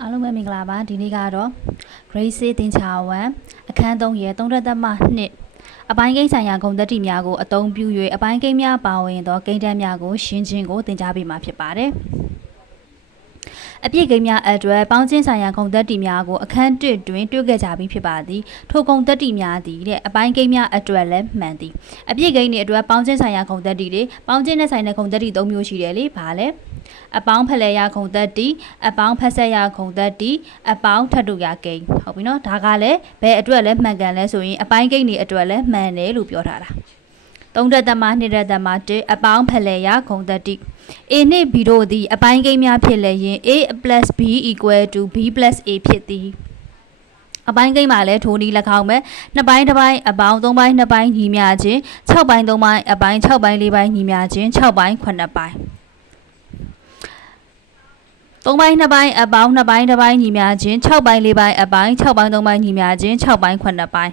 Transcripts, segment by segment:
အားလုံးပဲမင်္ဂလာပါဒီနေ့ကတော့ Grade C သင်္ချာ1အခန်း3ရဲ့3.2အပိုင်းကိန်းဆိုင်ရာဂုဏ်သတ္တိများကိုအသုံးပြု၍အပိုင်းကိန်းများပါဝင်သောကိန်းတန်းများကိုရှင်းခြင်းကိုသင်ကြားပေးမှာဖြစ်ပါတယ်အပြည့်ကိန်းများအတွက်ပေါင်းခြင်းဆိုင်ရာဂုဏ်သတ္တိများကိုအခန်း1တွင်တွေ့ခဲ့ကြပြီးဖြစ်ပါသည်ထိုဂုဏ်သတ္တိများသည်တဲ့အပိုင်းကိန်းများအတွက်လည်းမှန်သည်အပြည့်ကိန်းတွေအတွက်ပေါင်းခြင်းဆိုင်ရာဂုဏ်သတ္တိတွေပေါင်းခြင်းနဲ့ဆိုင်တဲ့ဂုဏ်သတ္တိ3မျိုးရှိတယ်လေဘာလဲအပေါင်းဖလှယ်ရဂုဏ်သတ္တိအပေါင်းဖက်ဆက်ရဂုဏ်သတ္တိအပေါင်းထပ်တူရကိန်းဟုတ်ပြီနော်ဒါကလည်းဘယ်အတွက်လဲမှန်ကန်လဲဆိုရင်အပိုင်းကိန်းတွေအတွက်လည်းမှန်တယ်လို့ပြောထားတာ3.2.1အပေါင်းဖလှယ်ရဂုဏ်သတ္တိ A နှင့် B တို့သည်အပိုင်းကိန်းများဖြစ်လျင် A + B = B + A ဖြစ်သည်အပိုင်းကိန်းမှာလည်းထိုနည်း၎င်းပဲ2ပိုင်း1ပိုင်းအပေါင်း3ပိုင်း2ပိုင်းညီမျှခြင်း6ပိုင်း3ပိုင်းအပိုင်း6ပိုင်း4ပိုင်းညီမျှခြင်း6ပိုင်း9ပိုင်း3ပိုင်း2ပိုင်းအပေါင်း2ပိုင်း1ပိုင်းညီမျှခြင်း6ပိုင်း4ပိုင်းအပိုင်း6ပိုင်း3ပိုင်းညီမျှခြင်း6ပိုင်း9ပိုင်း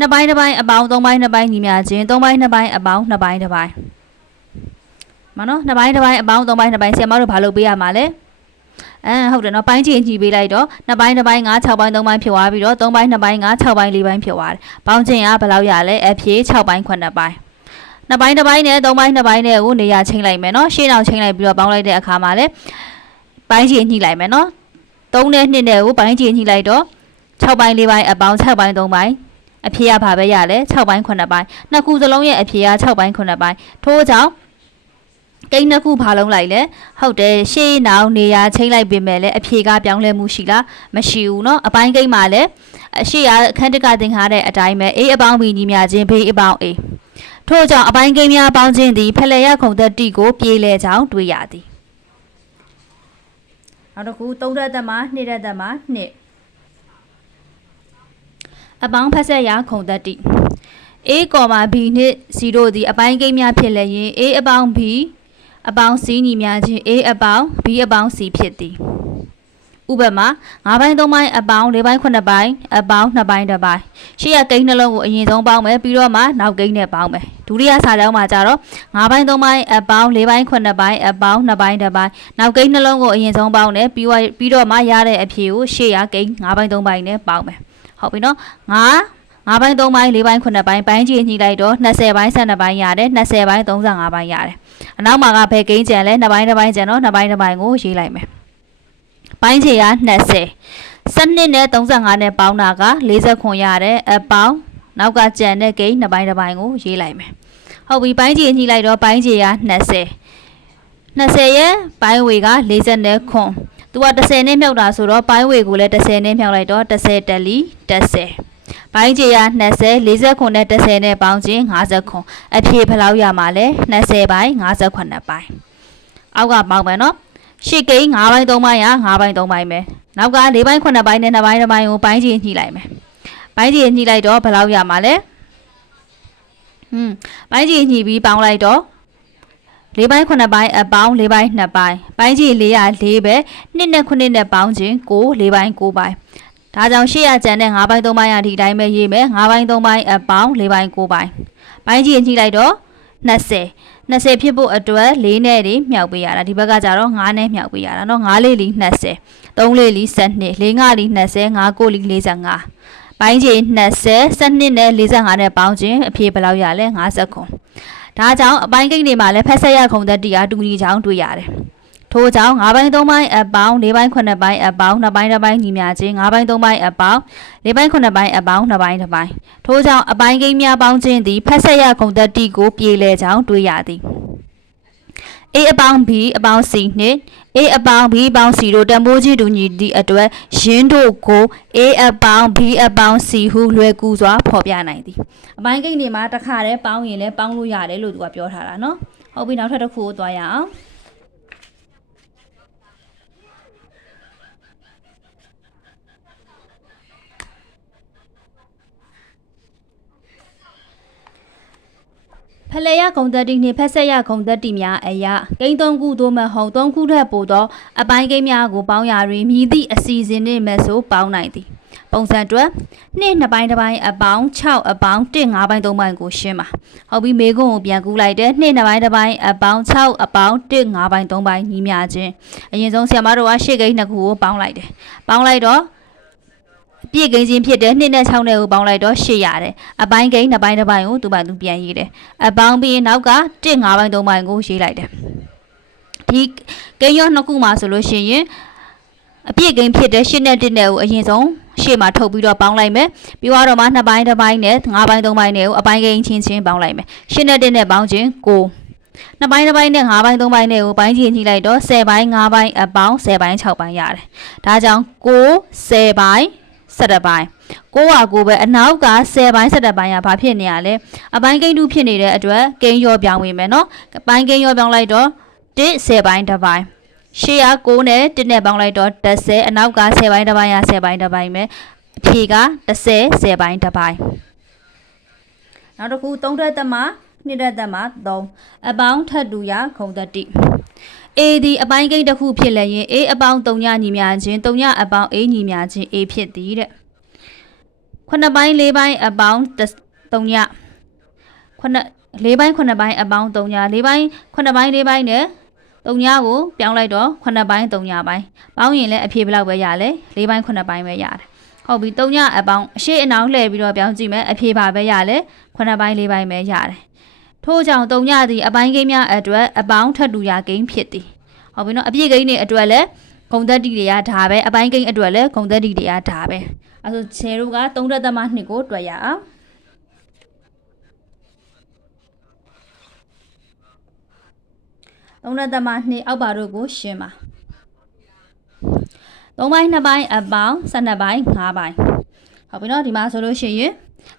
2ပိုင်း1ပိုင်းအပေါင်း3ပိုင်း2ပိုင်းညီမျှခြင်း3ပိုင်း2ပိုင်းအပေါင်း2ပိုင်း1ပိုင်းမနော်2ပိုင်း1ပိုင်းအပေါင်း3ပိုင်း2ပိုင်းဆရာမတို့ဘာလုပ်ပေးရမှာလဲဟုတ်တယ်နော်ပိုင်းချင်ကြည့်ပေးလိုက်တော့2ပိုင်း1ပိုင်း6ပိုင်း3ပိုင်းဖြစ်သွားပြီးတော့3ပိုင်း2ပိုင်း6ပိုင်း4ပိုင်းဖြစ်သွားတယ်ပေါင်းခြင်းကဘယ်လောက်ရလဲအဖြေ6ပိုင်း9ပိုင်း2ပိုင်း1ပိုင်းနဲ့3ပိုင်း2ပိုင်းနဲ့ကိုနေရာချိန်လိုက်မယ်နော်ရှေ့နောက်ချိန်လိုက်ပြီးတော့ပေါင်းလိုက်တဲ့အခါမှာလဲပိုင်းချင်ညှိလိုက်မယ်နော်3နဲ့2နဲ့ကိုပိုင်းချင်ညှိလိုက်တော့6ပိုင်း4ပိုင်းအပေါင်း6ပိုင်း3ပိုင်းအဖြေကဘာပဲရလဲ6ပိုင်း9ပိုင်းနှစ်ခုစလုံးရဲ့အဖြေက6ပိုင်း9ပိုင်းထို့ကြောင့်ကိန်းနှစ်ခုဘာလုံးလိုက်လဲဟုတ်တယ်ရှေ့နောက်နေရာချိန်လိုက်ပြင်မဲ့လဲအဖြေကပြောင်းလဲမှုရှိလားမရှိဘူးเนาะအပိုင်းကိန်းမှာလဲရှေ့ကအခန်းတစ်ကသင်ထားတဲ့အတိုင်းပဲ A အပေါင်း B ညီမျှခြင်း B အပေါင်း A ထို့ကြောင့်အပိုင်းကိန်းများပေါင်းခြင်းသည်ဖလှယ်ရဂုဏ်သတ္တိကိုပြေလည်ကြောင်းတွေ့ရသည်နောက်တစ်ခု3.2.2အပေါင်းဖက်ဆက်ရဂုဏ်သတ္တိ A, B နှင့် C တို့သည်အပိုင်းကိန်းများဖြစ်လျင် A အပေါင်း B အပေါင်း C ညီမျှခြင်း A အပေါင်း B အပေါင်း C ဖြစ်သည်ဥပမာ9ပိုင်း3ပိုင်းအပေါင်း4ပိုင်း9ပိုင်းအပေါင်း2ပိုင်း1ပိုင်းရှေ့ရကိန်းနှလုံးကိုအရင်ဆုံးပေါင်းမယ်ပြီးတော့မှနောက်ကိန်းနဲ့ပေါင်းမယ်ဒုတိယစာကြောင်းမှာကျတော့9ပိုင်း3ပိုင်းအပေါင်း4ပိုင်း9ပိုင်းအပေါင်း2ပိုင်း1ပိုင်းနောက်ကိန်းနှလုံးကိုအရင်ဆုံးပေါင်းတယ်ပြီးတော့မှရတဲ့အဖြေကိုရှေ့ရကိန်း9ပိုင်း3ပိုင်းနဲ့ပေါင်းမယ်ဟုတ်ပြီနော်9ပိုင်း3ပိုင်း4ပိုင်း9ပိုင်းပိုင်းချီညှိလိုက်တော့20ပိုင်း12ပိုင်းရတယ်20ပိုင်း35ပိုင်းရတယ်အနောက်မှာကဘယ်ကိန်းကျန်လဲ2ပိုင်း1ပိုင်းကျန်တော့2ပိုင်း1ပိုင်းကိုရေးလိုက်မယ်ပိုင်းချီက20 12နဲ့35နဲ့ပေါင်းတာက49ရတယ်အပေါင်းနောက်ကကျန်တဲ့ကိန်း2ပိုင်း1ပိုင်းကိုရေးလိုက်မယ်ဟုတ်ပြီပိုင်းချီညှိလိုက်တော့ပိုင်းချီက20ရဲ့ပိုင်းဝေက40နဲ့ခွန်သူက10နဲ့မြောက်တာဆိုတော့ပိုင်းဝေကိုလည်း10နဲ့မြောက်လိုက်တော့10တက်လီ10ပိုင်းချီက20 40နဲ့10နဲ့ပေါင်းခြင်း50အဖြေဘယ်လောက်ရမှာလဲ20ပိုင်း58ပိုင်းအောက်ကပေါင်းမယ်နော်ရှစ်ကိန်း9ပိုင်း3ပိုင်း5ပိုင်း3ပိုင်းပဲနောက်က4ပိုင်း9ပိုင်းနဲ့2ပိုင်း1ပိုင်းကိုပိုင်းချီညှိလိုက်မယ်ပိုင်းချီညှိလိုက်တော့ဘယ်လောက်ရမှာလဲပိုင်းချီညှိပြီးပေါင်းလိုက်တော့4ပိုင်း9ပိုင်းအပေါင်း4ပိုင်း2ပိုင်းပိုင်းချီ4ရ4ပဲ2နဲ့9နဲ့ပေါင်းခြင်း9 4ပိုင်း9ပိုင်းဒါကြောင့်ရှေ့ရကျန်တဲ့5ပိုင်း3ပိုင်းရဒီတိုင်းပဲရေးမယ်5ပိုင်း3ပိုင်းအပေါင်း4ပိုင်း9ပိုင်းပိုင်းချီညှိလိုက်တော့20ဖြစ်ဖို့အတွက်4နဲ့တွေမြောက်ပေးရတာဒီဘက်ကကျတော့9နဲ့မြောက်ပေးရတာเนาะ9လေးလီ20 3လေးလီ12 4 5လီ20 5 9လီ45ပိုင်းချီ20 12နဲ့45နဲ့ပေါင်းခြင်းအဖြေဘယ်လောက်ရလဲ50ဒါကြောင့်အပိုင်းကိန်းတွေမှာလည်းဖက်ဆက်ရဂုဏ်သတ္တိအားတူညီချောင်းတွေ့ရတယ်ထို့ကြောင့်9ပိုင်း3ပိုင်းအပေါင်း4ပိုင်း9ပိုင်းအပေါင်း2ပိုင်း1ပိုင်းညီမျှခြင်း9ပိုင်း3ပိုင်းအပေါင်း4ပိုင်း9ပိုင်းအပေါင်း2ပိုင်း1ပိုင်းထို့ကြောင့်အပိုင်းကိန်းများပေါင်းခြင်းသည်ဖက်ဆက်ရဂုဏ်သတ္တိကိုပြေလည်ကြောင်းတွေ့ရသည် A အပေါင်း B အပေါင်း C နှင့် A အပေါင်း B အပေါင်း C တို့တန်ဖိုးချင်းတူညီသည့်အတွက်ယင်းတို့ကို A အပေါင်း B အပေါင်း C ဟုလွယ်ကူစွာဖော်ပြနိုင်သည်အပိုင်းကိန်းတွေမှာတစ်ခါတည်းပေါင်းရင်လည်းပေါင်းလို့ရတယ်လို့သူကပြောထားတာเนาะဟုတ်ပြီနောက်ထပ်တစ်ခုကိုသွားရအောင်ဖလှယ်ရဂုဏ်သတ္တိနှင့်ဖက်ဆက်ရဂုဏ်သတ္တိများအရာကိန်း3ခုသို့မဟုတ်3ခုထက်ပိုသောအပိုင်းကိန်းများကိုပေါင်းရာတွင်မည်သည့်အစီအစဉ်နှင့်မဆိုပေါင်းနိုင်သည် ပုံစံအတွက်နှစ်2ပိုင်းတစ်ပိုင်းအပေါင်း6အပေါင်း1 5ပိုင်း3ပိုင်းကိုရှင်းပါဟုတ်ပြီမေခွန်းကိုပြန်ကူးလိုက်တယ်နှစ်2ပိုင်းတစ်ပိုင်းအပေါင်း6အပေါင်း1 5ပိုင်း3ပိုင်းညီမျှခြင်းအရင်ဆုံးဆရာမတို့ကရှေ့ကိန်း2ခုကိုပေါင်းလိုက်တယ်ပေါင်းလိုက်တော့ပြည့်ကိန်းချင်းဖြစ်တဲ့2နဲ့6နဲ့ကိုပေါင်းလိုက်တော့8ရတယ်အပိုင်းကိန်း2ပိုင်းတစ်ပိုင်းကိုသူ့ဘာသူပြန်ရေးတယ်အပေါင်းပြီးနောက်က1 5ပိုင်း3ပိုင်းကိုရေးလိုက်တယ်ဒီကိန်းရော2ခုမှာဆိုလို့ရှိရင်အပြည့်ကိန်းဖြစ်တဲ့8နဲ့1နဲ့ကိုအရင်ဆုံးရှေ့မှာထုတ်ပြီးတော့ပေါင်းလိုက်မယ်ပြီးတော့မှ2ပိုင်းတစ်ပိုင်းနဲ့5ပိုင်း3ပိုင်းနဲ့ကိုအပိုင်းကိန်းချင်းချင်းပေါင်းလိုက်မယ်8နဲ့1နဲ့ပေါင်းခြင်း9 2ပိုင်းတစ်ပိုင်းနဲ့5ပိုင်း3ပိုင်းနဲ့ကိုပိုင်းချင်းညှိလိုက်တော့10ပိုင်း5ပိုင်းအပေါင်း10ပိုင်း6ပိုင်းရတယ်ဒါကြောင့်9 10ပိုင်း17ပိုင်း9က9ပဲအနောက်က10ပိုင်း17ပိုင်းကဘာဖြစ်နေရလဲအပိုင်းကိန်း2ဖြစ်နေတဲ့အတွက်ကိန်းရောပြောင်းဝင်မယ်နော်အပိုင်းကိန်းရောပြောင်းလိုက်တော့1 10ပိုင်းတစ်ပိုင်းရှေ့က9နဲ့1နဲ့ပေါင်းလိုက်တော့10အနောက်က10ပိုင်းတစ်ပိုင်းက10ပိုင်းတစ်ပိုင်းပဲအဖြေက10 10ပိုင်းတစ်ပိုင်းနောက်တစ်ခု3ထပ်သက်မှာ2ထပ်သက်မှာ3အပေါင်းထပ်တူရခုံတတိ A ဒီအပိုင်းကိန်းတစ်ခုဖြစ်လည်းရင် A အပေါင်း3ညညီမျှခြင်း3ညအပေါင်း A ညီမျှခြင်း A ဖြစ်သည်တဲ့9ပိုင်း4ပိုင်းအပေါင်း3ည4ပိုင်း9ပိုင်းအပေါင်း3ည4ပိုင်း9ပိုင်း4ပိုင်းနဲ့3ညကိုပြောင်းလိုက်တော့9ပိုင်း3ညပိုင်းပေါင်းရင်လည်းအဖြေဘယ်လောက်ပဲရလဲ4ပိုင်း9ပိုင်းပဲရတယ်ဟုတ်ပြီ3ညအပေါင်းအရှိအနောက်လှည့်ပြီးတော့ပြောင်းကြည့်မယ်အဖြေပါပဲရလဲ9ပိုင်း4ပိုင်းပဲရတယ်ထို့ကြောင့်3ညသည်အပိုင်းကိန်းများအတွက်အပေါင်းထပ်တူရကိန်းဖြစ်သည်ဟုတ်ပြီနော်အပြည့်ကိန်းတွေအတွက်လည်းဂုဏ်သက်တိတွေကဒါပဲအပိုင်းကိန်းအတွက်လည်းဂုဏ်သက်တိတွေကဒါပဲအဲဆိုခြေတို့က3ထပ်သက်မှ2ကိုတွက်ရအောင်3ထပ်သက်မှ2အောက်ပါတို့ကိုရှင်းပါ3ပိုင်း2ပိုင်းအပေါင်း12ပိုင်း5ပိုင်းဟုတ်ပြီနော်ဒီမှာဆိုလို့ရှိရင်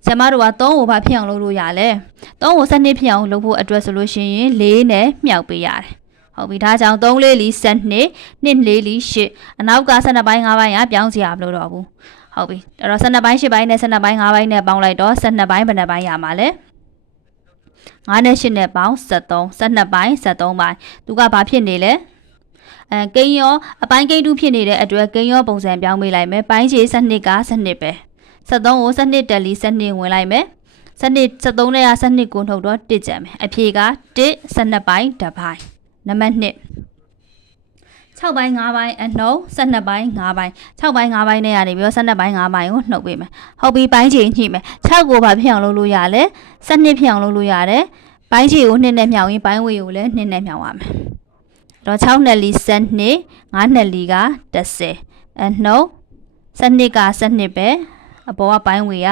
ဆရာမတို့က3ကိုဘာဖြစ်အောင်လုပ်လို့ရလဲ3ကို12ဖြစ်အောင်လုပ်ဖို့အတွက်ဆိုလို့ရှိရင်4နဲ့မြောက်ပေးရတယ်ဟုတ်ပြီဒါကြောင့်3လေးလီ12 2လေးလီ8အနောက်က12ပိုင်း5ပိုင်းကပြောင်းစရာမလိုတော့ဘူးဟုတ်ပြီအဲ့တော့12ပိုင်း8ပိုင်းနဲ့12ပိုင်း5ပိုင်းနဲ့ပေါင်းလိုက်တော့12ပိုင်းဘယ်နှပိုင်းရမှာလဲ9နဲ့8နဲ့ပေါင်း73 12ပိုင်း73ပိုင်းသူကဘာဖြစ်နေလဲကိန်းရောအပိုင်းကိန်း2ဖြစ်နေတဲ့အတွက်ကိန်းရောပုံစံပြောင်းပေးလိုက်မယ်ပိုင်းခြေ12က12ပဲ73ကို12တက်လီ12ဝင်လိုက်မယ်73နဲ့က12ကိုနှုတ်တော့1ကျန်မယ်အဖြေက1 12ပိုင်းတစ်ပိုင်းနံပါတ်2 6ပိုင်း5ပိုင်းအနှုတ်12ပိုင်း5ပိုင်း6ပိုင်း5ပိုင်းနဲ့ကနေပြီးတော့12ပိုင်း5ပိုင်းကိုနှုတ်ပေးမယ်ဟုတ်ပြီပိုင်းခြေညှိမယ်6ကိုဘာဖြစ်အောင်လုပ်လို့ရလဲ12ဖြစ်အောင်လုပ်လို့ရတယ်ပိုင်းခြေကို2နဲ့မြောက်ရင်ပိုင်းဝေကိုလည်း2နဲ့မြောက်ရမယ်တော့6နဲ့လီ12 5နဲ့လီက10အနှုတ်12က12ပဲအပေါ်ကပိုင်းဝေက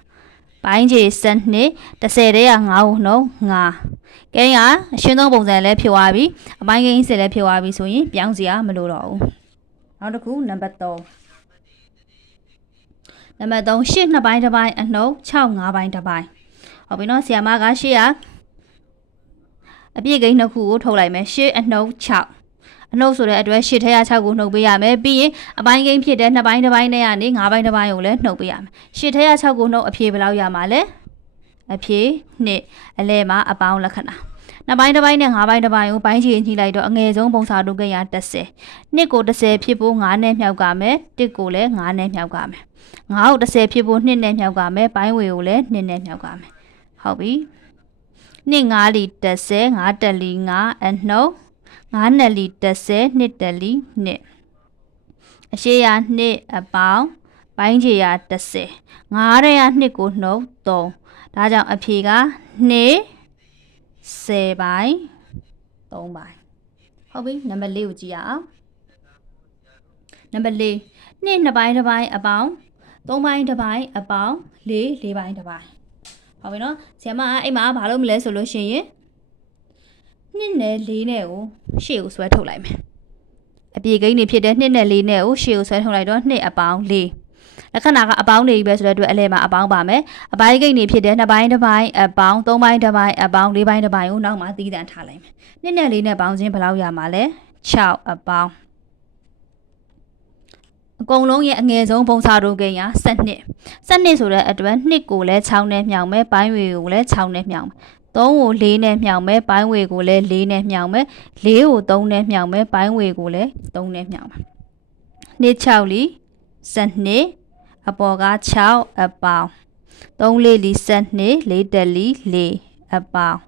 9ပိုင်းခြေ12 10တဲ့က9ကိုနှုတ်9ကိန်းကအရှင်းဆုံးပုံစံလည်းဖြစ်သွားပြီအပိုင်းကိန်းစစ်လည်းဖြစ်သွားပြီဆိုရင်ပြောင်းစရာမလိုတော့ဘူးနောက်တစ်ခုနံပါတ်3နံပါတ်3 8 2ပိုင်းတစ်ပိုင်းအနှုတ်6 5ပိုင်းတစ်ပိုင်းဟုတ်ပြီနော်ဆရာမက8ကအပြည့်ကိန်း2ခုကိုထုတ်လိုက်မယ်8အနှုတ်6အနှုတ်ဆိုတဲ့အတွက်8ထဲက6ကိုနှုတ်ပေးရမယ်ပြီးရင်အပိုင်းကိန်းဖြစ်တဲ့2ပိုင်းတစ်ပိုင်းနဲ့ကနေ5ပိုင်းတစ်ပိုင်းကိုလည်းနှုတ်ပေးရမယ်8ထဲက6ကိုနှုတ်အဖြေဘယ်လောက်ရမှာလဲအဖြေ2အလဲမှာအပေါင်းလက္ခဏာ2ပိုင်းတစ်ပိုင်းနဲ့5ပိုင်းတစ်ပိုင်းကိုပိုင်းခြေညှိလိုက်တော့အငယ်ဆုံးပုံစံတို့ကိန်းရ10 2ကို10ဖြစ်ဖို့9နဲ့မြောက်ကမယ်1ကိုလည်း9နဲ့မြောက်ကမယ်9ကို10ဖြစ်ဖို့2နဲ့မြောက်ကမယ်ပိုင်းဝေကိုလည်း2နဲ့မြောက်ကမယ်ဟုတ်ပြီ2 5လီ10 5တက်လီ9အနှုတ်9နဲ့လီ10 2တက်လီ2အရှိရ2အပေါင်းပိုင်းခြေရ10 9တဲ့က2ကိုနှုတ်3ဒါကြောင့်အဖြေက2 10ပိုင်း3ပိုင်းဟုတ်ပြီနံပါတ်4ကိုကြည့်ရအောင်နံပါတ်4 2ပိုင်းတစ်ပိုင်းအပေါင်း3ပိုင်းတစ်ပိုင်းအပေါင်း4ပိုင်းတစ်ပိုင်းဟုတ်ပြီနော်ဆရာမအိမ်မှာဘာလို့မလဲဆိုလို့ရှိရင်2နဲ့4နဲ့ကိုရှေ့ကိုဆွဲထုတ်လိုက်မယ်အပြေကိန်းတွေဖြစ်တဲ့2နဲ့4နဲ့ကိုရှေ့ကိုဆွဲထုတ်လိုက်တော့2အပေါင်း4လက္ခဏာကအပေါင်းနေပြီပဲဆိုတဲ့အတွက်အလဲမှာအပေါင်းပါမယ်အပိုင်းကိန်းတွေဖြစ်တဲ့2ပိုင်းတစ်ပိုင်းအပေါင်း3ပိုင်းတစ်ပိုင်းအပေါင်း4ပိုင်းတစ်ပိုင်းကိုနောက်မှသီးသန့်ထားလိုက်မယ်2နဲ့4နဲ့ပေါင်းခြင်းဘယ်လောက်ရမှာလဲ6အပေါင်းအကုန်လုံးရဲ့အငယ်ဆုံးပုံစံတို့ကိန်းရ12ဆိုတဲ့အတွက်2ကိုလည်း6နဲ့မြောက်မယ်ပိုင်းဝေကိုလည်း6နဲ့မြောက်မယ်3ကို4နဲ့မြောက်မယ်ပိုင်းဝေကိုလည်း4နဲ့မြောက်မယ်4ကို3နဲ့မြောက်မယ်ပိုင်းဝေကိုလည်း3နဲ့မြောက်မယ်2 6လီ12 အပေါ်က6အပေါင်း3လေးလီ12 4တက်လီ4အပေါင်း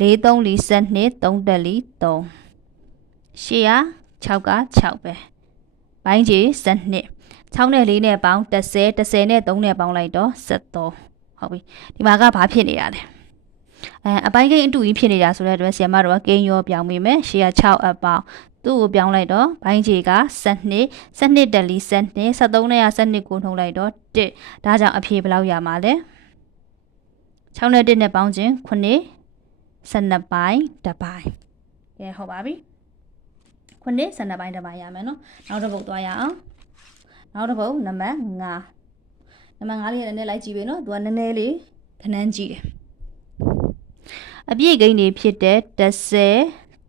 4 3လီ12 3တက်လီ3ရှေ့က6က6ပဲပိုင်းကြီး12 6နဲ့4နဲ့ပေါင်း10 10နဲ့3နဲ့ပေါင်းလိုက်တော့73ဟုတ်ပြီဒီမှာကဘာဖြစ်နေတာလဲအပိုင်းကိန်းအတူကြီးဖြစ်နေတာဆိုတဲ့အတွက်ဆရာမတို့ကကိန်းရောပြောင်းမိမယ်ရှေ့က6အပေါင်းသူ့ကိုပြောင်းလိုက်တော့ဘိုင်းကြီးက12တက်လီ12 73နဲ့12ကိုနှုတ်လိုက်တော့1ဒါကြောင့်အဖြေဘယ်လောက်ရမှာလဲ6နဲ့1နဲ့ပေါင်းခြင်း9 12ပိုင်းတစ်ပိုင်းကဲဟုတ်ပါပြီ9 12ပိုင်းတစ်ပိုင်းရမယ်နော်နောက်တစ်ပုဒ်သွားရအောင်နောက်တစ်ပုဒ်နံပါတ်5နံပါတ်5လေးနည်းနည်းလိုက်ကြည့်ပေးနော်သူကနည်းနည်းလေးခဏန်းကြည့်တယ်အပြည့်ကိန်းတွေဖြစ်တဲ့10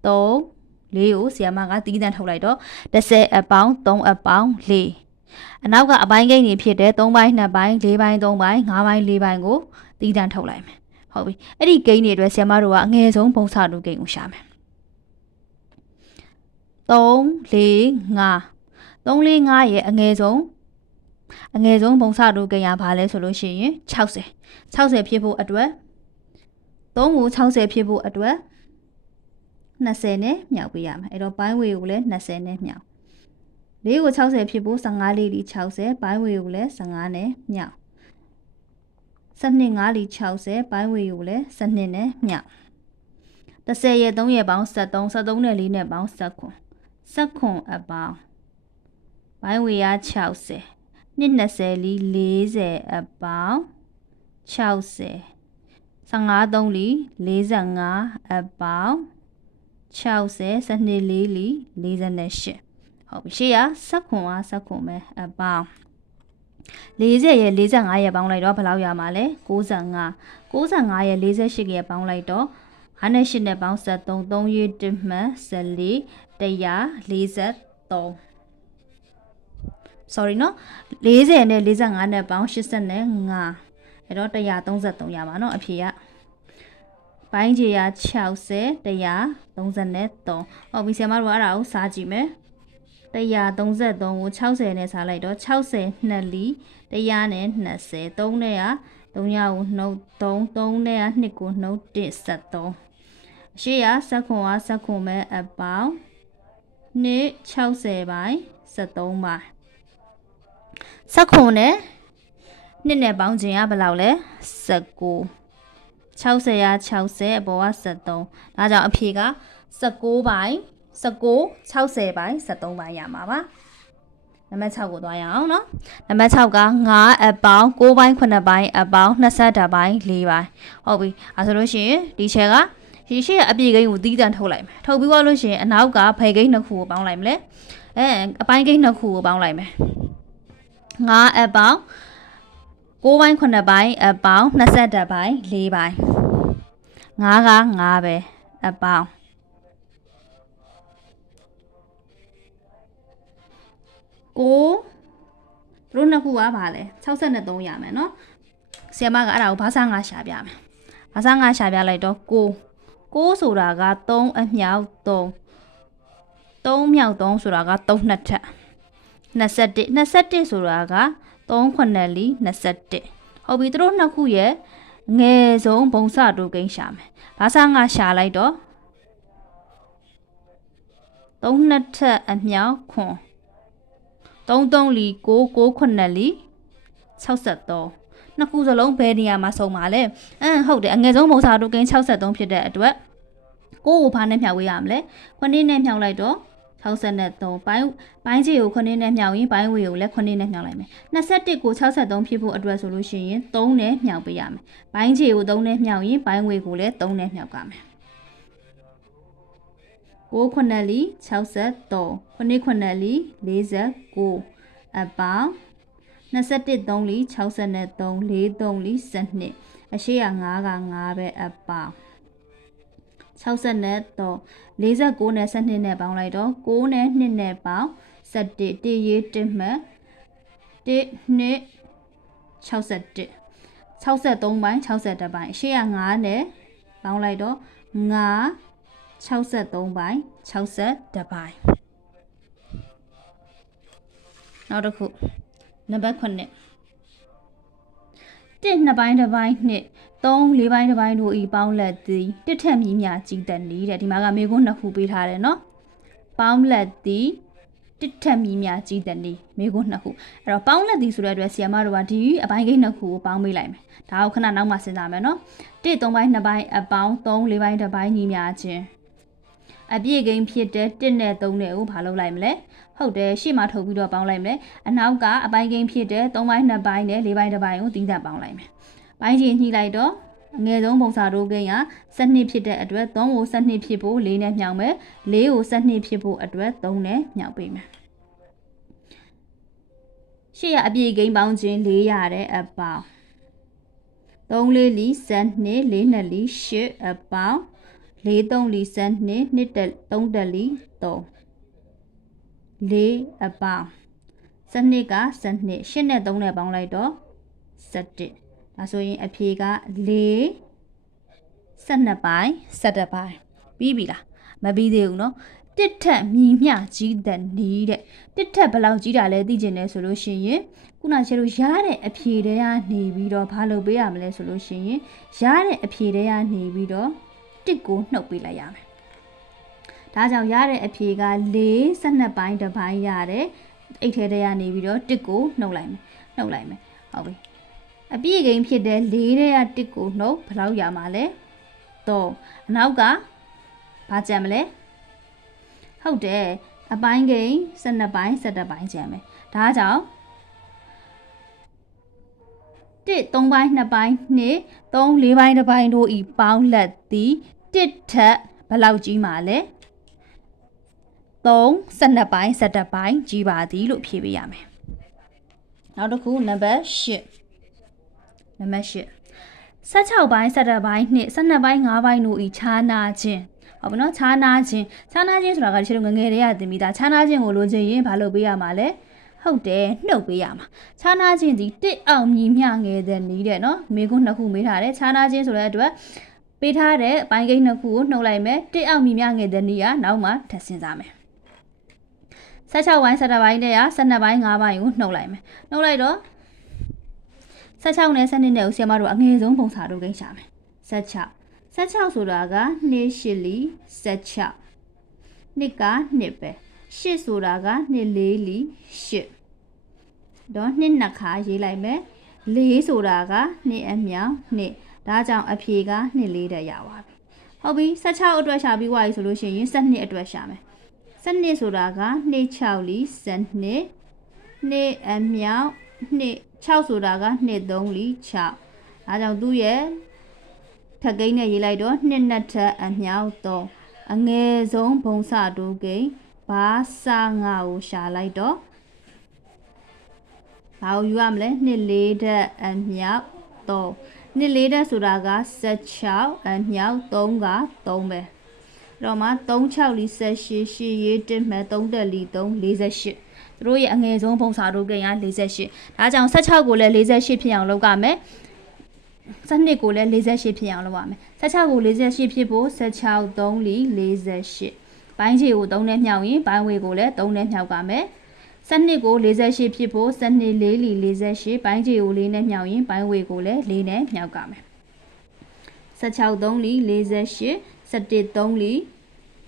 3 4ကိုဆီယမကတီးတန်းထုတ်လိုက်တော့10အပေါင်း3အပေါင်း4အနောက်ကအပိုင်းကိန်းတွေဖြစ်တဲ့3ပိုင်း2ပိုင်း4ပိုင်း3ပိုင်း5ပိုင်း4ပိုင်းကိုတီးတန်းထုတ်လိုက်မယ်ဟုတ်ပြီအဲ့ဒီကိန်းတွေအတွက်ဆီယမတို့ကအငယ်ဆုံးပုံစတူကိန်းကိုရှာမယ်3 4 5 3 4 5ရဲ့အငယ်ဆုံးပုံစတူကိန်းကဘာလဲဆိုလို့ရှိရင်60ဖြစ်ဖို့အတွက်3ကို60ဖြစ်ဖို့အတွက်20နဲ့မြောက်ပေးရမယ်အဲ့တော့ပိုင်းဝေကိုလည်း20နဲ့မြောက်4ကို60ဖြစ်ဖို့15လေးလီ60ပိုင်းဝေကိုလည်း15နဲ့မြောက်12 5လီ60ပိုင်းဝေကိုလည်း12နဲ့မြောက်10ရဲ့3ရဲ့ပေါင်း73 73နဲ့4နဲ့ပေါင်း19အပေါင်းပိုင်းဝေက60 20လီ40အပေါင်း60 15 3လီ45အပေါင်း60 12 4လီ48ဟုတ်ပြီရှေ့က19ပဲအပေါင်း40ရဲ့45ရဲ့ပေါင်းလိုက်တော့ဘယ်လောက်ရမှာလဲ95ရဲ့48ရဲ့ပေါင်းလိုက်တော့58နဲ့ပေါင်း73 3ရ1မှ14 sorry နော်40နဲ့45နဲ့ပေါင်း85အဲ့တော့133ရပါနော်အဖြေကပိုင်းကြီးက60 133ဟုတ်ပြီဆရာမတို့အဲ့ဒါကိုစားကြည့်မယ်133ကို60နဲ့စားလိုက်တော့60နှစ်လီ100နဲ့20 3နဲ့က3ရကိုနှုတ်3နဲ့က2ကိုနှုတ်173အရှိရ19မဲ့အပေါင်း2 60ပိုင်း73ပိုင်း19နဲ့2နဲ့ပေါင်းခြင်းကဘယ်လောက်လဲ19 60ရ60အပေါ်က73ဒါကြောင့်အဖြေက19ပိုင်း19 60ပိုင်း73ပိုင်းရမှာပါနံပါတ်6ကိုသွားရအောင်နော်နံပါတ်6က9အပေါင်း9ပိုင်း9ပိုင်းအပေါင်း20ပိုင်း4ပိုင်းဟုတ်ပြီအဲဆိုလို့ရှိရင်ဒီချက်ကဒီရှေ့အပြည့်ကိန်းကိုတီးတန်းထုတ်လိုက်မယ်ထုတ်ပြီးသွားလို့ရှိရင်အနောက်ကဖယ်ကိန်း2ခုကိုပေါင်းလိုက်မလဲအပိုင်းကိန်း2ခုကိုပေါင်းလိုက်မယ်9အပေါင်း9ပိုင်း9ပိုင်းအပေါင်း20ပိုင်း4ပိုင်း9က9ပဲအပေါင်းကိုတို့နှစ်ခုကဘာလဲ63ရမယ်နော်ဆီယမကအဲ့ဒါကိုဘာသာ5ရှာပြမယ်ဘာသာ5ရှာပြလိုက်တော့9ဆိုတာက3အမြောက်3မြောက်3ဆိုတာက3နှစ်ထပ်21ဆိုတာက3ခုနှစ်လီ21ဟုတ်ပြီတို့နှစ်ခုရဲ့ငယ်ဆုံးဘုံစတိုကိန်းရှာမယ်ဘာသာ5ရှာလိုက်တော့3နှစ်ထပ်အမြောက်ခွန်3လီ9ခုနှစ်လီ63နှစ်ခုစလုံးဘယ်နေရာမှာစုံပါလဲဟုတ်တယ်အငယ်ဆုံးဘုံစတိုကိန်း63ဖြစ်တဲ့အတွက်9ကိုဘာနဲ့မြောက်ဝေးရမလဲ9နဲ့မြောက်လိုက်တော့63ပိုင်းခြေကို9နဲ့မြောက်ရင်ပိုင်းဝေကိုလည်း9နဲ့မြောက်လိုက်မယ်21ကို63ဖြစ်ဖို့အတွက်ဆိုလို့ရှိရင်3နဲ့မြောက်ပေးရမယ်ပိုင်းခြေကို3နဲ့မြောက်ရင်ပိုင်းဝေကိုလည်း3နဲ့မြောက်ကမယ်9ခုနှစ်လီ63 9ခုနှစ်လီ49အပေါင်း21 3လီ63 4 3လီ12အရှိက9က9ပဲအပေါင်း60နဲ့3 49နဲ့12နဲ့ပေါင်းလိုက်တော့9နဲ့2နဲ့ပေါင်း17 1ရေး1မှ1 2 61 63ပိုင်း61ပိုင်းအရှိက9နဲ့ပေါင်းလိုက်တော့9 63ပိုင်း61ပိုင်းနောက်တစ်ခုနံပါတ်9 1 2ပိုင်းတစ်ပိုင်းနှစ်3 4ပိုင်းတစ်ပိုင်းတို့ဤပေါင်းလက်သည်တစ်ထက်မြည်မြကြီးတန်နေတဲ့ဒီမှာကမေခွန်း2ခုပေးထားတယ်နော်ပေါင်းလက်သည်တစ်ထက်မြည်မြကြီးတန်နေမေခွန်း2ခုအဲ့တော့ပေါင်းလက်သည်ဆိုတဲ့အတွက်ဆီယမတို့ကဒီအပိုင်းကိန်း2ခုကိုပေါင်းပေးလိုက်မယ်ဒါကိုခဏနောက်မှစဉ်းစားမယ်နော်1 3ပိုင်း2ပိုင်းအပေါင်း3 4ပိုင်းတစ်ပိုင်းညီမြချင်းအပြည့်ကိန်းဖြစ်တဲ့1နဲ့3နဲ့ကိုဘာလုပ်လိုက်မလဲဟုတ်တယ်ရှေ့မှာထုတ်ပြီးတော့ပေါင်းလိုက်မယ်အနောက်ကအပိုင်းကိန်းဖြစ်တဲ့3ပိုင်း2ပိုင်းနဲ့4ပိုင်းတစ်ပိုင်းကိုသီးသန့်ပေါင်းလိုက်မယ်ပိုင်းချင်းညှိလိုက်တော့အငယ်ဆုံးပုံစံတို့ကိန်းက12ဖြစ်တဲ့အတွက်3ကို12ဖြစ်ဖို့4နဲ့မြောက်မယ်4ကို12ဖြစ်ဖို့အတွက်3နဲ့မြောက်ပေးမယ်ရှေ့ကအပြည့်ကိန်းပေါင်းခြင်း4ရတဲ့အပေါင်း3 4လီ12 4 2လီ8အပေါင်း4 3လီ12 2တက်3တက်လီ3 4အပေါင်း12က12 8နဲ့3နဲ့ပေါင်းလိုက်တော့17ဒါဆိုရင်အဖြေက4 12ပိုင်း17ပိုင်းပြီးပြီလားမပြီးသေးဘူးเนาะတစ်ထက်မြည်မြကြီးတဲ့နီးတဲ့တစ်ထက်ဘယ်လောက်ကြီးတာလဲသိကျင်တယ်ဆိုလို့ရှိရင်ခုနချေလို့ရတဲ့အဖြေတွေကနေပြီးတော့ဘာလုပ်ပေးရမလဲဆိုလို့ရှိရင်ရတဲ့အဖြေတွေကနေပြီးတော့တစ်ကိုနှုတ်ပေးလိုက်ရမယ်ဒါကြောင့်ရတဲ့အဖြေက4 12ပိုင်းတစ်ပိုင်းရတယ်အဲ့ထဲတွေကနေပြီးတော့တစ်ကိုနှုတ်လိုက်မယ်ဟုတ်ပြီအပြည့်ကိန်းဖြစ်တဲ့4တဲ့ကတစ်ကိုနှုတ်ဘယ်လောက်ရမှာလဲ3အနောက်ကဘာကြံမလဲဟုတ်တယ်အပိုင်းကိန်း12ပိုင်း17ပိုင်းကြံမယ်ဒါကြောင့်1 3ပိုင်း2ပိုင်း2 3 4ပိုင်းတစ်ပိုင်းတို့ဤပေါင်းလက်သည်တစ်ထက်ဘယ်လောက်ကြီးမှာလဲ3 12ပိုင်း17ပိုင်းကြီးပါသည်လို့ဖြေပေးရမယ်နောက်တစ်ခုနံပါတ်8 16ပိုင်း17ပိုင်းနှင့်12ပိုင်း5ပိုင်းတို့ဤခြားနာခြင်းဟုတ်ပါနော်ခြားနာခြင်းဆိုတာကဒီလိုငငယ်တွေကသင်ပြီးသားခြားနာခြင်းကိုလိုချင်ရင်ဘာလုပ်ပေးရမှာလဲဟုတ်တယ်နှုတ်ပေးရမှာခြားနာခြင်းဒီတစ်အောင်မြည်မြငယ်တဲ့နီးတဲ့နော်မေခွန်း2ခုမေးထားတယ်ခြားနာခြင်းဆိုတဲ့အတွက်ပေးထားတဲ့အပိုင်းကိန်း2ခုကိုနှုတ်လိုက်မယ်တစ်အောင်မြည်မြငယ်တဲ့နီးကနောက်မှထပ်စဉ်းစားမယ်16ပိုင်း17ပိုင်းနဲ့12ပိုင်း5ပိုင်းကိုနှုတ်လိုက်မယ်နှုတ်လိုက်တော့16နဲ့12နဲ့ကိုဆရာမတို့အငယ်ဆုံးပုံစံတို့ကိန်းရှာမယ်16ဆိုတာက2 8လီ16နှစ်ကနှစ်ပဲ8ဆိုတာက2 4လီ8တော့နှစ်နှစ်ခါရေးလိုက်မယ်4ဆိုတာက2အမြောင်2ဒါကြောင့်အဖြေက2 4တက်ရပါပြီဟုတ်ပြီ16အတွက်ရှာပြီးွားပြီဆိုလို့ရှိရင်12အတွက်ရှာမယ်12ဆိုတာက2 6လီ12နှစ်အမြောင်6ဆိုတာက2 3လီ6ဒါကြောင့်သူ့ရဲ့ထပ်ကိန်းနဲ့ရေးလိုက်တော့2နှစ်ထပ်အမြောင်3အငယ်ဆုံးဘုံစတိုးကိန်းဘာစာငါကိုရှာလိုက်တော့ဘာကိုယူရမလဲ2 4ထပ်အမြောင်3 2 4ထပ်ဆိုတာက16အမြောင်3က3ပဲတော့မှ3 6လီ18 8ရေး1မှ3တက်လီ3 48သူတို့ရဲ့အငယ်ဆုံးပုံစာတို့ကိန်းက48ဒါကြောင့်16ကိုလည်း48ဖြစ်အောင်လုပ်ရမယ်12ကိုလည်း48ဖြစ်အောင်လုပ်ရမယ်16ကို48ဖြစ်ဖို့16 3လီ48ပိုင်းခြေကို3နဲ့မြောက်ရင်ပိုင်းဝေကိုလည်း3နဲ့မြောက်ကမယ်12ကို48ဖြစ်ဖို့12 4လီ48ပိုင်းခြေကို4နဲ့မြောက်ရင်ပိုင်းဝေကိုလည်း4နဲ့မြောက်ကမယ်16 3လီ48 17 3လီ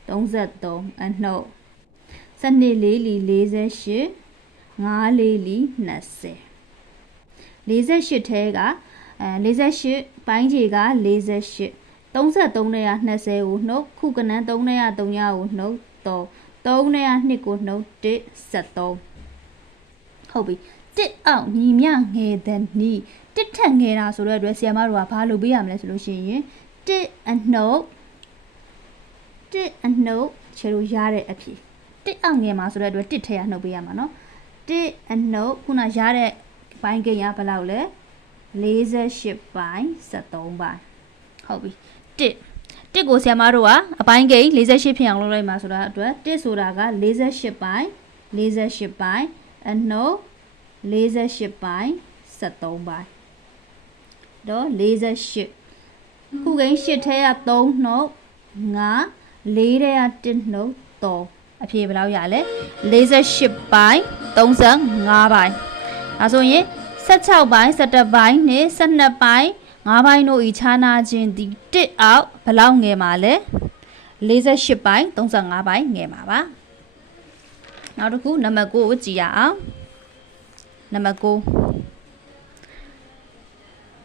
33အနှုတ်12 4လီ48 5 4လီ20 48ထဲက48ပိုင်းခြေက48 33နဲ့20ကိုနှုတ်ခုကနန်း3နဲ့3ကိုနှုတ်3နဲ့2ကိုနှုတ်1 73ဟုတ်ပြီတစ်အောင်ညီမြငယ်တဲ့နီးတစ်ထက်ငယ်တာဆိုတော့အတွက်ဆီယမတို့ကဘာလုပ်ပေးရမလဲဆိုလို့ရှိရင်တစ်အနှုတ်ချေလို့ရတဲ့အဖြေတစ်အောင်ငယ်မှာဆိုတဲ့အတွက်တစ်ထဲကနှုတ်ပေးရမှာနော်တစ်အနှုတ်ခုနရတဲ့ပိုင်းကိန်းကဘယ်လောက်လဲ48ပိုင်း73ပိုင်းဟုတ်ပြီတစ်ကိုဆရာမတို့ကအပိုင်းကိန်း48ဖြစ်အောင်လုပ်လိုက်မှာဆိုတာအတွက်တစ်ဆိုတာက48ပိုင်းအနှုတ်48ပိုင်း73ပိုင်းတော့48ခုကိန်း8ထဲက3နှုတ်5 4ထဲက1နှုတ်3အဖြေဘယ်လောက်ရလဲ48ပိုင်း35ပိုင်းဒါဆိုရင် 16ပိုင်း17ပိုင်းနဲ့12ပိုင်း5ပိုင်းတို့ဤခြားနာခြင်းသည်တစ်အောက်ဘလောက်ငယ်မှာလဲ48ပိုင်း35ပိုင်းငယ်မှာပါနောက်တစ်ခုနံပါတ်9ကိုကြည့်ရအောင်နံပါတ်9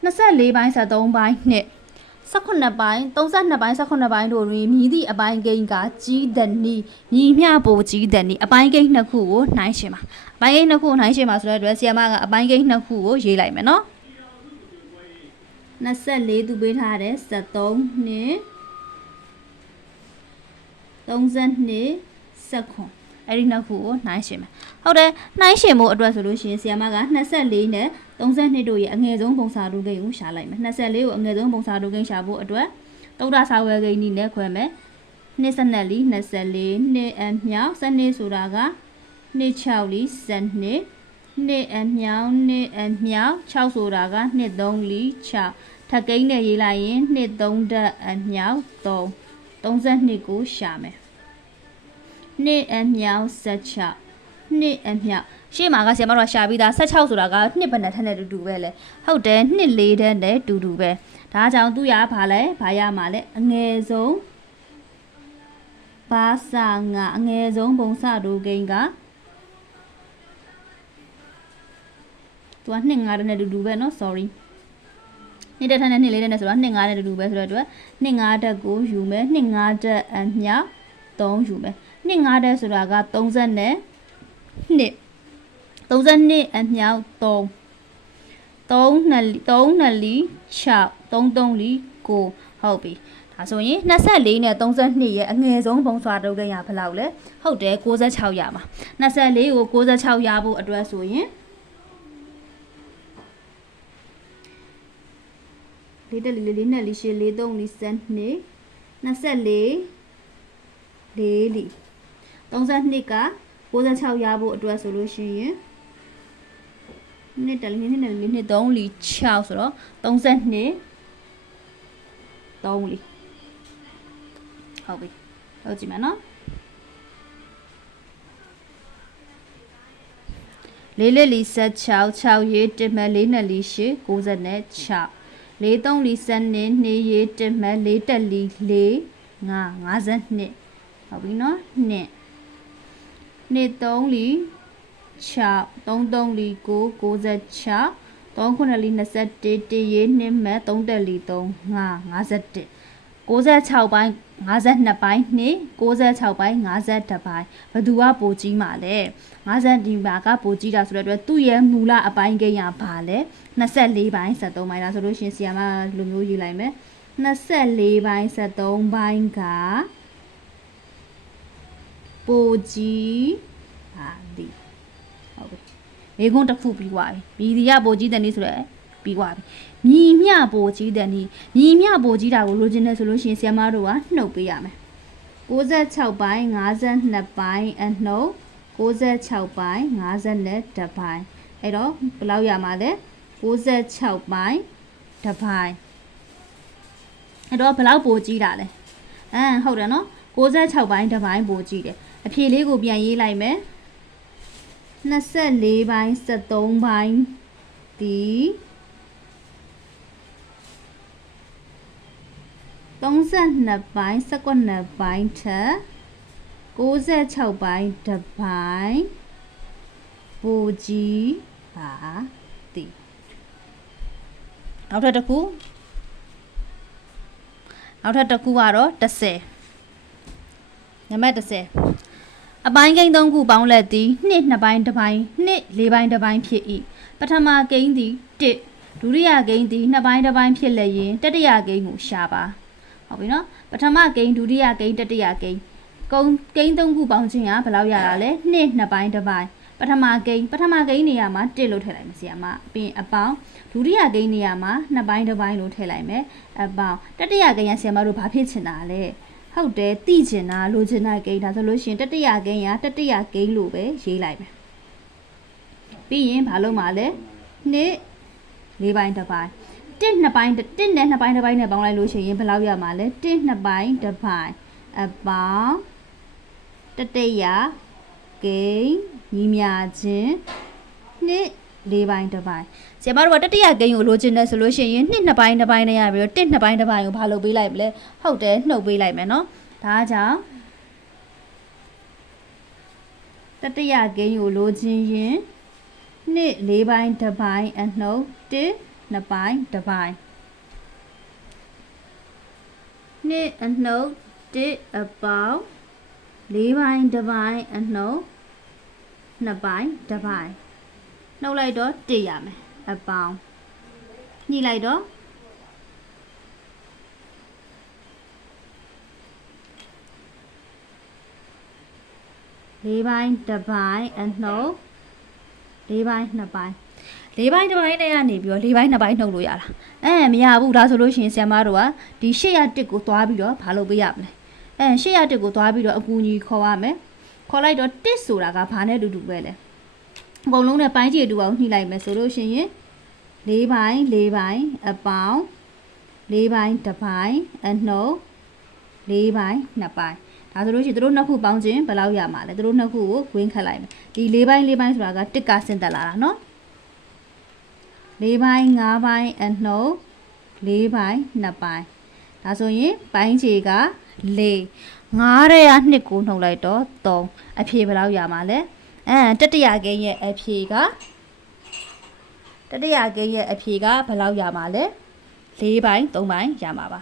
24ပိုင်း73ပိုင်းနဲ့18ပိုင်း32ပိုင်း18ပိုင်းတို့တွင်မြည်သည့်အပိုင်းကိန်းကကြီးသည်နီညီမျှပိုကြီးသည်နီအပိုင်းကိန်းနှစ်ခုကိုနှိုင်းရှင်ပါအပိုင်းကိန်းနှစ်ခုနှိုင်းရှင်ပါဆိုတဲ့အတွက်ဆီယမကအပိုင်းကိန်းနှစ်ခုကိုရေးလိုက်မယ်နော်24သူပေးထားတယ်73နဲ့32 second အဲ့ဒီနှစ်ခုကိုနှိုင်းရှင်မယ်ဟုတ်တယ်နှိုင်းရှင်မှုအတွက်ဆိုလို့ရှိရင်ဆီယမက24နဲ့32တို့ရဲ့အငယ်ဆုံးပုံစံတူကိန်းကိုရှာလိုက်မယ်24ကိုအငယ်ဆုံးပုံစံတူကိန်းရှာဖို့အတွက်သုဒ္ဓစာဝယ်ကိန်းနည်းနဲ့ခွဲမယ်24လီ24နှစ်အမြောက်12ဆိုတာကနှစ်6လီ12နှစ်အမြောက်နှစ်အမြောက်6ဆိုတာကနှစ်3လီ6ထပ်ကိန်းနဲ့ရေးလိုက်ရင်နှစ်3ဓာတ်အမြောက်3 32ကိုရှာမယ်နှစ်အမြောက်16နှစ်အမြောက်ရှေ့မှာကဆရာမတို့ရှာပြီးသား16ဆိုတာကနှစ်ဘယ်နဲ့ထက်နဲ့တူတူပဲလေဟုတ်တယ်နှစ်4တဲ့နဲ့တူတူပဲဒါကြောင့်သူရဘာလဲဘာရမှာလဲအငယ်ဆုံးဘာစာငါအငယ်ဆုံးပုံစတို့ကိန်းကသူကနှစ်5တဲ့နဲ့တူတူပဲเนาะ sorry နှစ်တဲ့ထက်နဲ့နှစ်4တဲ့နဲ့ဆိုတာနှစ်5တဲ့တူတူပဲဆိုတော့သူကနှစ်5တဲ့ကိုယူမယ်နှစ်5တဲ့အမြောက်3ယူမယ်နှစ်5တဲ့ဆိုတာက30နဲ့နှစ်32အမြောက်3 3နှစ်လီ6 3လီ9ဟုတ်ပြီဒါဆိုရင်24နဲ့32ရဲ့အငယ်ဆုံးပုံစံတုပ်ကိန်းရဘယ်လောက်လဲဟုတ်တယ်66ရမှာ24ကို66ရဖို့အတွက်ဆိုရင်လေးတက်လီလေးနဲ့လီရှည်လေး3လီစက်နှစ်24လေးလီ32က66ရဖို့အတွက်ဆိုလို့ရှိရင်နှစ်တလီနှစ်နဲ့လီနှစ်3လီ6ဆိုတော့32 3လီဟုတ်ပြီဟုတ်ကြည့်မယ်နော်လေးလီ16 6ရေး1မဲ့4နဲ့လီ8 96 4 3လီ7နဲ့2ရေး1မဲ့4တက်လီ4 5 52ဟုတ်ပြီနော်နှစ်3လီ6 3လီ9 96 3ခုနှစ်လီ21 1ရေး2မဲ့3တက်လီ3 5 51 96ပိုင်း52ပိုင်းနှစ်96ပိုင်း52ပိုင်းဘယ်သူကပိုကြီးမှာလဲ50ဒီမှာကပိုကြီးတာဆိုတဲ့အတွက်သူ့ရဲ့မူလအပိုင်းကိန်းရပါလဲ24ပိုင်း73ပိုင်းဒါဆိုလို့ရှိရင်ဆီယာမလူမျိုးရေးလိုက်မယ်24ပိုင်း73ပိုင်းကပိုကြီးပါသည်ဟုတ်ပြီမိကုန်းတစ်ခုပြီးသွားပြီမိဒီကပိုကြီးတဲ့နေ့ဆိုတော့ပြီးသွားပြီညီမျှပိုကြီးတဲ့နေ့ညီမျှပိုကြီးတာကိုလိုချင်တယ်ဆိုလို့ရှိရင်ဆီယမတို့ကနှုတ်ပေးရမယ်96ပိုင်း52ပိုင်းအနှုတ်96ပိုင်း52ပိုင်းအဲ့တော့ဘယ်လောက်ရမှာလဲ96ပိုင်းတစ်ပိုင်းအဲ့တော့ဘယ်လောက်ပိုကြီးတာလဲဟုတ်တယ်နော်96ပိုင်းတစ်ပိုင်းပိုကြီးတယ်အဖြေလေးကိုပြန်ရေးလိုက်မယ်24ပိုင်း73ပိုင်းဒီ32ပိုင်း19ပိုင်းထက်96ပိုင်းတစ်ပိုင်းပိုကြီးပါသည်နောက်ထပ်တစ်ခုကတော့10နံပါတ်10အပိုင်းကိန်း3ခုပေါင်းလက်သည်2ပိုင်းတစ်ပိုင်း4ပိုင်းတစ်ပိုင်းဖြစ်၏ပထမကိန်းသည်1ဒုတိယကိန်းသည်2ပိုင်းတစ်ပိုင်းဖြစ်လျင်တတိယကိန်းကိုရှာပါဟုတ်ပြီနော်ပထမကိန်းဒုတိယကိန်းတတိယကိန်းကိန်း3ခုပေါင်းခြင်းကဘယ်လောက်ရတာလဲ2ပိုင်းတစ်ပိုင်းပထမကိန်းနေရာမှာ1လို့ထည့်လိုက်မယ်ဆီယမပြီးအပေါင်းဒုတိယကိန်းနေရာမှာ2ပိုင်းတစ်ပိုင်းလို့ထည့်လိုက်မယ်အပေါင်းတတိယကိန်းရဆီယမတို့ဘာဖြစ်ချင်တာလဲဟုတ်တယ်သိချင်တာလိုချင်တဲ့ကိန်းဒါဆိုလို့ရှိရင်တတိယကိန်းရတတိယကိန်းလို့ပဲရေးလိုက်မယ်ပြီးရင်ဘာလုပ်မှာလဲ4ပိုင်းတစ်ပိုင်း1နဲ့2ပိုင်းတစ်ပိုင်းနဲ့ပေါင်းလိုက်လို့ရှိရင်ဘယ်လောက်ရမှာလဲ1 2ပိုင်းတစ်ပိုင်းအပေါင်းတတိယကိန်းညီမြခြင်း2 4ပိုင်းတစ်ပိုင်းဆရာမတို့ကတတိယဂိမ်းကိုလိုချင်တယ်ဆိုလို့ရှိရင်2 2ပိုင်း2ပိုင်းနဲ့ရပြီးတော့1 2ပိုင်း1ပိုင်းကိုဘာလုပ်ပေးလိုက်မလဲဟုတ်တယ်နှုတ်ပေးလိုက်မယ်နော်ဒါကြောင့်တတိယဂိမ်းကိုလိုချင်ရင်2 4ပိုင်း1ပိုင်းအနှုတ်1 2ပိုင်း1ပိုင်း2အနှုတ်1အပေါင်း4ပိုင်း1ပိုင်းအနှုတ်2ပိုင်း1ပိုင်းနှုတ်လိုက်တော့1ရမယ်အပေါင်းညှိလိုက်တော့4ပိုင်း1ပိုင်းအနှုတ်4ပိုင်း2ပိုင်း4ပိုင်း1ပိုင်းနဲ့ကနေပြီးတော့4ပိုင်း2ပိုင်းနှုတ်လို့ရလားမရဘူးဒါဆိုလို့ရှိရင်ဆရာမတို့ကဒီ801ကိုသွားပြီးတော့ဘာလုပ်ပေးရမလဲ801ကိုသွားပြီးတော့အကူအညီခေါ်ရမယ်ခေါ်လိုက်တော့1ဆိုတာကဘာနဲ့အတူတူပဲလဲအကုန်လုံးနဲ့ပိုင်းခြေတူအောင်ညှိလိုက်မယ်ဆိုလို့ရှိရင်4ပိုင်း4ပိုင်းအပေါင်း4ပိုင်း1ပိုင်းအနှုတ်4ပိုင်း2ပိုင်းဒါဆိုလို့ရှိရင်တို့နှစ်ခုပေါင်းခြင်းဘယ်လောက်ရမှာလဲတို့နှစ်ခုကိုဝင်းခတ်လိုက်မယ်ဒီ4ပိုင်း4ပိုင်းဆိုတာက1ကဆင့်တက်လာတာနော်4ပိုင်း5ပိုင်းအနှုတ်4ပိုင်း2ပိုင်းဒါဆိုရင်ပိုင်းခြေက4 5တဲ့က2ကိုနှုတ်လိုက်တော့3အဖြေဘယ်လောက်ရမှာလဲတတိယဂိမ်းရဲ့အဖြေကဘယ်လောက်ရမှာလဲ4ပိုင်း3ပိုင်းရမှာပါ